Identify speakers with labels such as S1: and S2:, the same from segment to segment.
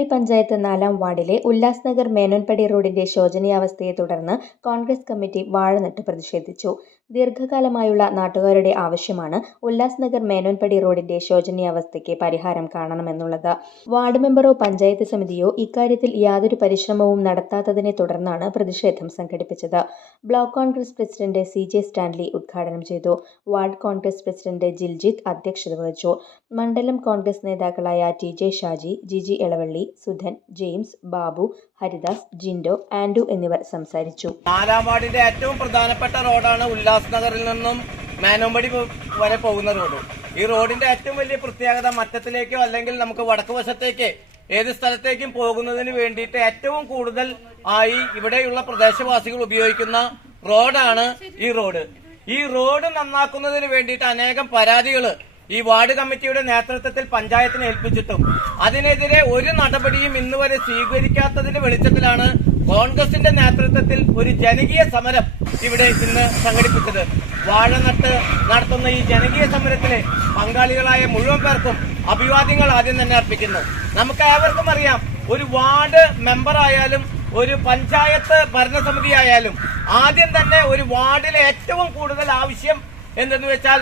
S1: മല്ലപ്പള്ളി പഞ്ചായത്ത് നാലാം വാർഡിലെ ഉല്ലാസ് നഗർ മേനോൻപടി റോഡിന്റെ ശോചനീയാവസ്ഥയെ തുടർന്ന് കോൺഗ്രസ് കമ്മിറ്റി വാഴനട്ട് പ്രതിഷേധിച്ചു. ദീർഘകാലമായുള്ള നാട്ടുകാരുടെ ആവശ്യമാണ് ഉല്ലാസ് നഗർ മേനോൻപടി റോഡിന്റെ ശോചനീയാവസ്ഥയ്ക്ക് പരിഹാരം കാണണമെന്നുള്ളത്. വാർഡ് മെമ്പറോ പഞ്ചായത്ത് സമിതിയോ ഇക്കാര്യത്തിൽ യാതൊരു പരിശ്രമവും നടത്താത്തതിനെ തുടർന്നാണ് പ്രതിഷേധം സംഘടിപ്പിച്ചത്. Block Congress president C J Stanley ഉദ്ഘാടനം ചെയ്തു. വാർഡ് കോൺഗ്രസ് പ്രസിഡന്റ് ജിൽജിത്ത് അധ്യക്ഷത വഹിച്ചു. മണ്ഡലം കോൺഗ്രസ് നേതാക്കളായ T J Shaji G G Elavally Sudhan James Babu Haridas Jinto Anto എന്നിവർ സംസാരിച്ചു.
S2: നാലാം ഏറ്റവും പ്രധാനപ്പെട്ട റോഡാണ് ഉല്ലാസ് നഗറിൽ നിന്നും മാനോമ്പടി വരെ പോകുന്ന റോഡ്. ഈ റോഡിന്റെ ഏറ്റവും വലിയ പ്രത്യേകത മറ്റത്തിലേക്കോ അല്ലെങ്കിൽ നമുക്ക് വടക്ക് വശത്തേക്ക് ഏത് സ്ഥലത്തേക്കും പോകുന്നതിന് വേണ്ടിയിട്ട് ഏറ്റവും കൂടുതൽ ആയി ഇവിടെയുള്ള പ്രദേശവാസികൾ ഉപയോഗിക്കുന്ന റോഡാണ് ഈ റോഡ്. ഈ റോഡ് നന്നാക്കുന്നതിന് വേണ്ടിയിട്ട് അനേകം പരാതികൾ ഈ വാർഡ് കമ്മിറ്റിയുടെ നേതൃത്വത്തിൽ പഞ്ചായത്തിന് ഏൽപ്പിച്ചിട്ടും. അതിനെതിരെ ഒരു നടപടിയും ഇന്നുവരെ സ്വീകരിക്കാത്തതിന്റെ വെളിച്ചത്തിലാണ് കോൺഗ്രസിന്റെ നേതൃത്വത്തിൽ ഒരു ജനകീയ സമരം ഇവിടെ ഇന്ന് സംഘടിപ്പിച്ചത്. വാഴ നട്ട് നടത്തുന്ന ഈ ജനകീയ സമരത്തിലെ പങ്കാളികളായ മുഴുവൻ പേർക്കും അഭിവാദ്യങ്ങൾ ആദ്യം തന്നെ അർപ്പിക്കുന്നു. നമുക്ക് ഏവർക്കും അറിയാം ഒരു വാർഡ് മെമ്പർ ആയാലും ഒരു പഞ്ചായത്ത് ഭരണസമിതി ആയാലും ആദ്യം തന്നെ ഒരു വാർഡിലെ ഏറ്റവും കൂടുതൽ ആവശ്യം എന്തെന്ന് വെച്ചാൽ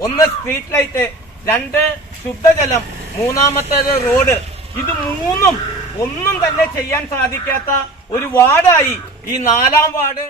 S2: ഒന്ന് സ്ട്രീറ്റ് ലൈറ്റ് രണ്ട് ശുദ്ധജലം മൂന്നാമത്തേത് റോഡ് ഇത് മൂന്നും ഒന്നും തന്നെ ചെയ്യാൻ സാധിക്കാത്ത ഒരു വാർഡായി ഈ നാലാം വാർഡ്